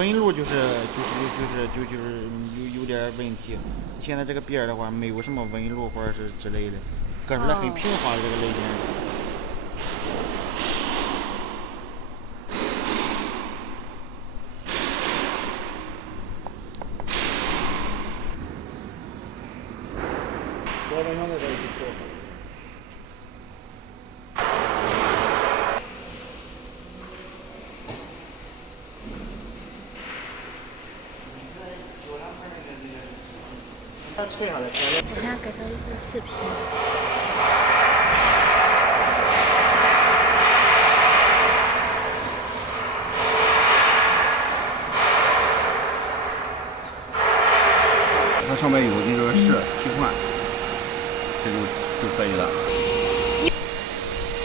纹路就是有点问题。现在这个边的话没有什么纹路或者是之类的，割出来很平滑的这个肋间。我正想在这里做。我想给他一个视频。它上面有那个是替换，这就可以了。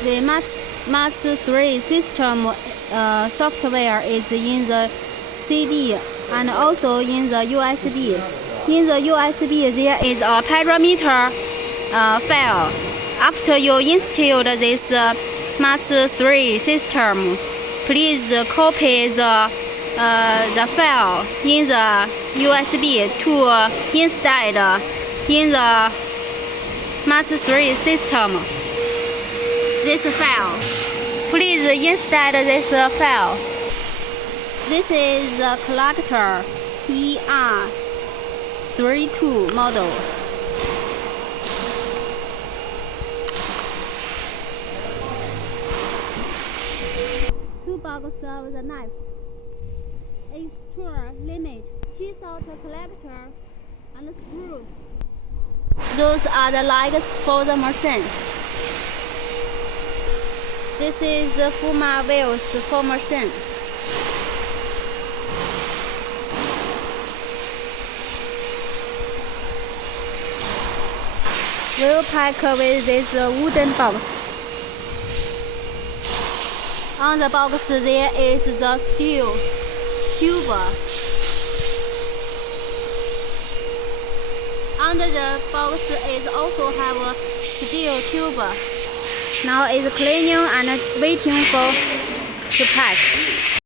The Max 3 system software is in the CD and also in the USB. In the USB, there is a parameter file. After you installed this Max 3 system, please copy the file in the USB to install in the Max 3 system. This file. Please install this file. This is the collector FW1325 model. Two boxes of the knife. Extra limit. Teeth out collector and screws. Those are the legs for the machine. This is the Fuma wheels for machine. We'll pack with this wooden box. On the box there is the steel tube. Under the box is also have a steel tube. Now it's cleaning and waiting for to pack.